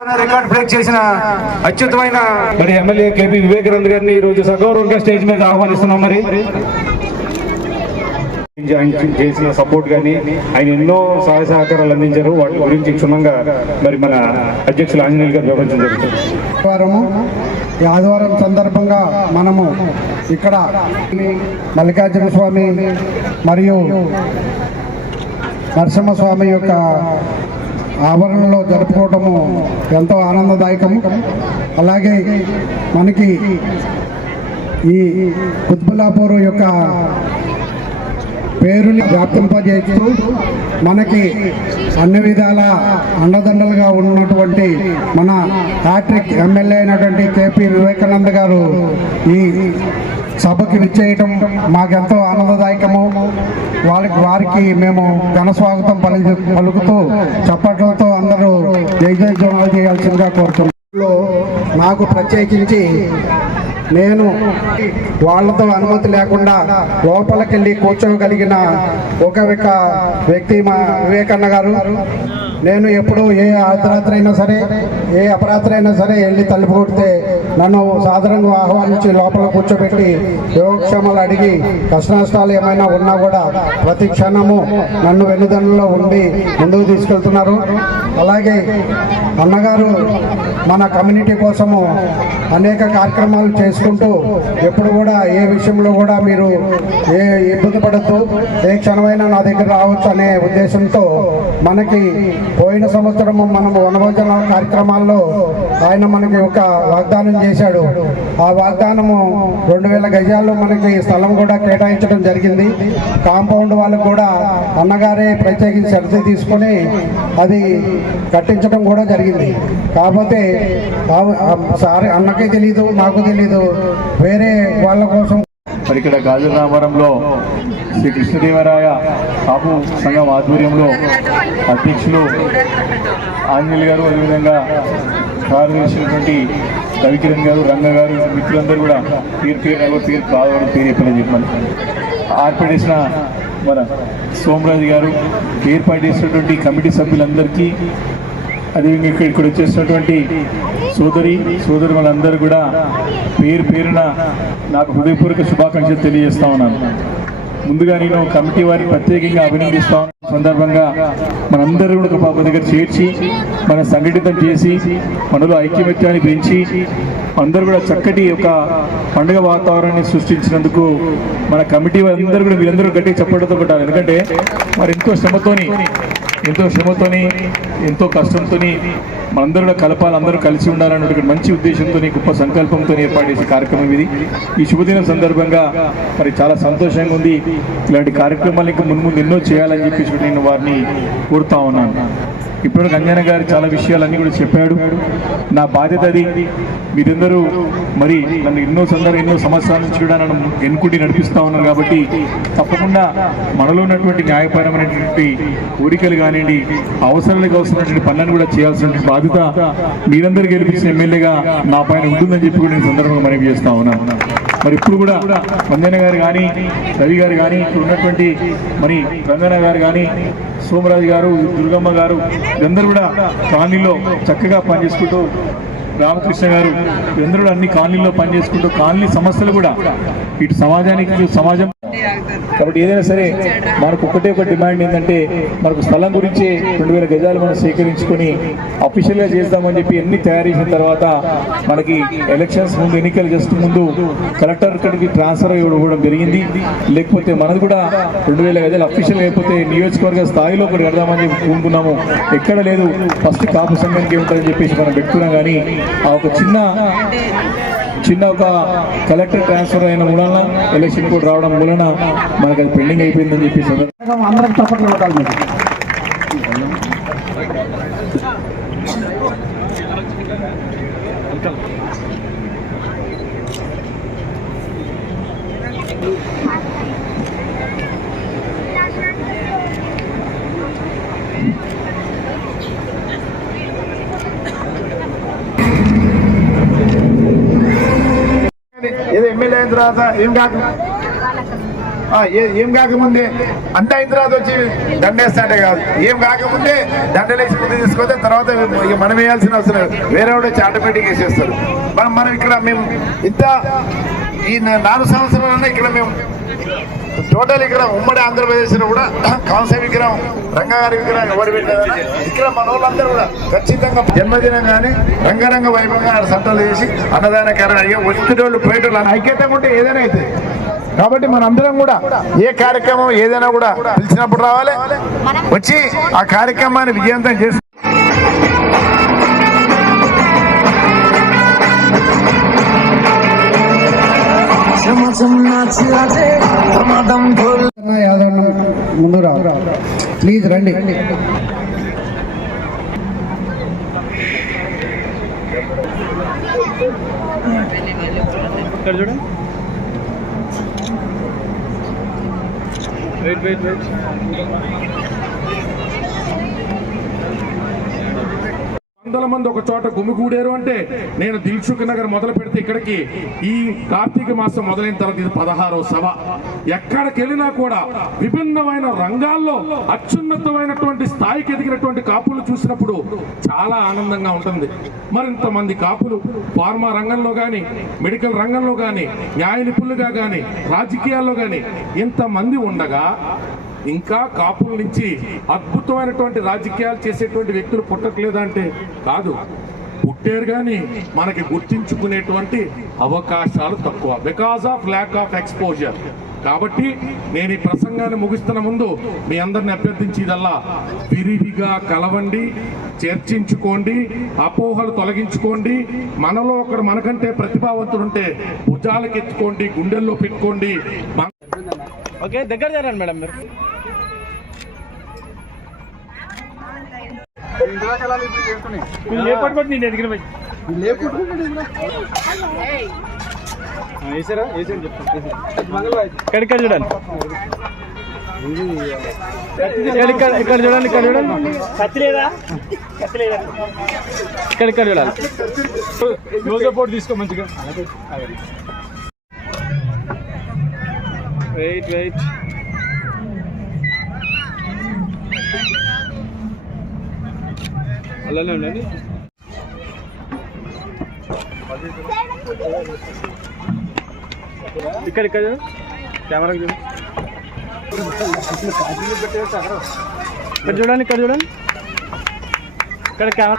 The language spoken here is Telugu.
రికార్డ్ బ్రేక్ చేసిన అత్యుత్తమైన మరి ఎమ్మెల్యే కేపీ వివేకానంద గారిని ఈ రోజు సగౌరవంగా స్టేజ్ మీద ఆహ్వానిస్తున్నాం. మరి చేసిన సపోర్ట్ కానీ ఆయన ఎన్నో సహాయ సహకారాలు అందించారు. వాటి గురించి క్షుణ్ణంగా మరి మన అధ్యక్షులు ఆంజనేయులు గారు వివరించడం జరుగుతుంది. ఈ ఆదివారం సందర్భంగా మనము ఇక్కడ మల్లికార్జున స్వామి మరియు నరసింహస్వామి యొక్క ఆవరణలో జరుపుకోవటము ఎంతో ఆనందదాయకము. అలాగే మనకి ఈ కుత్బుల్లాపూర్ యొక్క పేరుని వ్యాప్తింపజేస్తూ మనకి అన్ని విధాల అండదండలుగా ఉన్నటువంటి మన హ్యాట్రిక్ ఎమ్మెల్యే అయినటువంటి కేపీ వివేకానంద గారు ఈ సభకి విచ్చేయటం మాకెంతో ఆనందదాయకము. వారికి మేము ఘన స్వాగతం పలుకుతూ చప్పట్లతో అందరూ జై జై జోనాలు చేయాల్సిందిగా కోరుతున్నాను. నాకు ప్రత్యేకించి నేను వాళ్ళతో అనుమతి లేకుండా లోపలికెళ్ళి కూర్చోగలిగిన ఒక వ్యక్తి మా వివేకన్న గారు. నేను ఎప్పుడు ఏ అర్ధరాత్రి అయినా సరే ఏ అపరాత్రి అయినా సరే వెళ్ళి తలుపు కొడితే నన్ను సాధారణంగా ఆహ్వానించి లోపల కూర్చోబెట్టి యోగక్షేమాలు అడిగి కష్టనష్టాలు ఏమైనా ఉన్నా కూడా ప్రతి క్షణము నన్ను వెన్నుదన్నులో ఉండి ముందుకు తీసుకెళ్తున్నారు. అలాగే అన్నగారు మన కమ్యూనిటీ కోసము అనేక కార్యక్రమాలు చేసుకుంటూ ఎప్పుడు కూడా ఏ విషయంలో కూడా మీరు ఏ ఇబ్బంది పడద్దు, ఏ క్షణమైనా నా దగ్గర రావచ్చు అనే ఉద్దేశంతో మనకి పోయిన సంవత్సరము మనము వనభోజన కార్యక్రమాల్లో ఆయన మనకి ఒక వాగ్దానం చేశాడు. ఆ వాగ్దానము 2000 గజాల్లో మనకి స్థలం కూడా కేటాయించడం జరిగింది. కాంపౌండ్ వాళ్ళకు కూడా అన్నగారే ప్రత్యేకించి శ్రద్ధ తీసుకొని అది కట్టించడం కూడా జరిగింది. కాకపోతే సారీ అన్నకే తెలీదు, మాకు తెలీదు, వేరే వాళ్ళ కోసం మరి ఇక్కడ గాజురామరంలో శ్రీ కృష్ణదేవరాయ కాపు సంఘం ఆధ్వర్యంలో అధ్యక్షులు ఆంజనేయులు గారు, అదేవిధంగా కార్యదర్శినటువంటి రవికిరణ్ గారు, రంగ గారు, మిత్రులందరూ కూడా పేరు బాగా పేరు చెప్పలేదు చెప్పమని ఏర్పాటు చేసిన మన సోమరాజు గారు, ఏర్పాటు చేసినటువంటి కమిటీ సభ్యులందరికీ, అదేవిధంగా ఇక్కడ వచ్చేసినటువంటి సోదరులందరూ కూడా పేరున నాకు హృదయపూర్వక శుభాకాంక్షలు తెలియజేస్తా ఉన్నాను. ముందుగా నేను కమిటీ వారిని ప్రత్యేకంగా అభినందిస్తా ఉన్న సందర్భంగా మనందరూ కూడా ఒక దగ్గర చేర్చి మనం సంఘటితం చేసి మనలో ఐక్యమత్యాన్ని పెంచి అందరూ కూడా చక్కటి ఒక పండుగ వాతావరణాన్ని సృష్టించినందుకు మన కమిటీ వారందరూ కూడా వీరందరూ గట్టిగా చప్పట్లతో కొట్టాలి. ఎందుకంటే మరి ఎంతో శ్రమతోని ఎంతో కష్టంతో మనందరూ కూడా కలపాలి, అందరూ కలిసి ఉండాలన్నటువంటి మంచి ఉద్దేశంతో గొప్ప సంకల్పంతో ఏర్పాటు చేసే కార్యక్రమం ఇది. ఈ శుభదినం సందర్భంగా మరి చాలా సంతోషంగా ఉంది. ఇలాంటి కార్యక్రమాలు ఇంకా ముందు ఎన్నో చేయాలని చెప్పేసి నేను వారిని కోరుతా ఉన్నాను. ఇప్పుడు అంజన గారు చాలా విషయాలన్నీ కూడా చెప్పాడు. నా బాధ్యత అది. మీరందరూ మరి నన్ను ఎన్నో సంవత్సరాల నుంచి కూడా నన్ను ఎన్నుకుంటే నడిపిస్తూ ఉన్నారు. కాబట్టి తప్పకుండా మనలో ఉన్నటువంటి న్యాయపరమైనటువంటి కోరికలు కానివ్వండి, అవసరాలకు అవసరమైనటువంటి పనులను కూడా చేయాల్సినటువంటి బాధ్యత మీరందరూ గెలిపించిన ఎమ్మెల్యేగా నా పైన ఉంటుందని చెప్పి కూడా నేను సందర్భంగా మనవి చేస్తా ఉన్నాను. మరి ఇప్పుడు కూడా వంజన గారు కానీ, రవి గారు కానీ, ఇప్పుడు ఉన్నటువంటి మరి రంగన్న గారు కానీ, సోమరాజు గారు, దుర్గమ్మ గారు, వీరందరూ కూడా కాలనీలో చక్కగా పనిచేసుకుంటూ, రామకృష్ణ గారు వీరందరూ అన్ని కాలనీలో పనిచేసుకుంటూ కాలనీ సమస్యలు కూడా ఇటు సమాజం కాబట్టి ఏదైనా సరే మనకు ఒక డిమాండ్ ఏంటంటే మనకు స్థలం గురించి 2000 గజాలు మనం సేకరించుకొని అఫీషియల్గా చేద్దామని చెప్పి ఎన్ని తయారు చేసిన తర్వాత మనకి ఎలక్షన్స్ ముందు, ఎన్నికలు జస్ట్ ముందు కలెక్టర్ ఇక్కడికి ట్రాన్స్ఫర్ ఇవ్వడం జరిగింది. లేకపోతే మనది కూడా 2000 గజాలు అఫీషియల్ అయిపోతే నియోజకవర్గ స్థాయిలో ఒకటి కడదామని చెప్పి కోరుకున్నాము. ఎక్కడ లేదు, ఫస్ట్ కాపు సంఘానికి ఏముంటుందని చెప్పేసి మనం పెట్టుకున్నాం. కానీ ఆ ఒక చిన్న ఒక కలెక్టర్ ట్రాన్స్ఫర్ అయిన మూలన, ఎలక్షన్ కోడ్ రావడం మూలన మనకు అది పెండింగ్ అయిపోయిందని చెప్పేసి అందరికి తప్పట్లు కొట్టాలి. ఏదో ఎమ్మెల్యే అయిన తర్వాత ఏం కాదు, ఏం కాకముందే అంతా అయిన తర్వాత వచ్చి దండేస్తాంటే కాదు, ఏం కాకముందే దండలేసి ముందు తీసుకొస్తే తర్వాత ఇక మనం వేయాల్సిన అవసరం లేదు, వేరే వాడు వచ్చి ఆటోమేటిక్ వేసేస్తారు. మనం ఇక్కడ మేము ఇంత ఈ 4 సంవత్సరాలన్నా ఇక్కడ మేము టోటల్ ఇక్కడ ఉమ్మడి ఆంధ్రప్రదేశ్లో కూడా కాంస విగ్రహం, రంగాగారి విగ్రహం ఎవరు పెట్టారు ఇక్కడ మన వాళ్ళందరూ కూడా ఖచ్చితంగా జన్మదినం కానీ రంగరంగ వైభవంగా సంతలు చేసి అన్నదాన కార్యం అయ్యే వచ్చేటోళ్ళు పోయేటోళ్ళు ఐక్యత ఉంటే ఏదైనా అయితే. కాబట్టి మనందరం కూడా ఏ కార్యక్రమం ఏదైనా కూడా పిలిచినప్పుడు రావాలి, వచ్చి ఆ కార్యక్రమాన్ని విజయవంతం చేసి యాదవ్ ముందు రా ప్లీజ్ రండి. ఇక్కడ చూడండి. వెయిట్ వందల మంది ఒక చోట గుమిగూడారు అంటే నేను దిల్సుఖ్ నగర్ మొదలు పెడితే ఇక్కడికి ఈ కార్తీక మాసం మొదలైన తర్వాత ఇది 16వ సభ. ఎక్కడికి వెళ్ళినా కూడా విభిన్నమైన రంగాల్లో అత్యున్నతమైనటువంటి స్థాయికి ఎదిగినటువంటి కాపులు చూసినప్పుడు చాలా ఆనందంగా ఉంటుంది. మరింతమంది కాపులు ఫార్మా రంగంలో కానీ, మెడికల్ రంగంలో కానీ, న్యాయ నిపుణులుగా కానీ, రాజకీయాల్లో కానీ ఇంతమంది ఉండగా ఇంకా కాపుల నుంచి అద్భుతమైనటువంటి రాజకీయాలు చేసేటువంటి వ్యక్తులు పుట్టట్లేదంటే కాదు, పుట్టారు కానీ మనకి గుర్తించుకునేటువంటి అవకాశాలు తక్కువ, because of lack of exposure. కాబట్టి నేను ఈ ప్రసంగాన్ని ముగిస్తున్న ముందు మీ అందరిని అభ్యర్థించేదల్లా విరివిగా కలవండి, చర్చించుకోండి, అపోహలు తొలగించుకోండి. మనలో ఒకడు మనకంటే ప్రతిభావంతుడుంటే భుజాలకెత్తుకోండి, గుండెల్లో పెట్టుకోండి. ఓకే, దగ్గర జరగండి మేడం. మీరు లేపట్టుకోండి, నేను ఎదిగిన వేసారా వేసారు చెప్తాను. ఇక్కడ చూడండి, ఇక్కడ చూడండి, ఇక్కడ చూడండి, కత్తిలేదా ఇక్కడ చూడాలి. క్లోజప్ తీసుకో మంచిగా. వెయిట్ అలానే ఉండండి. ఇక్కడ కెమెరా చూడండి, ఇక్కడ చూడండి, ఇక్కడ కెమెరా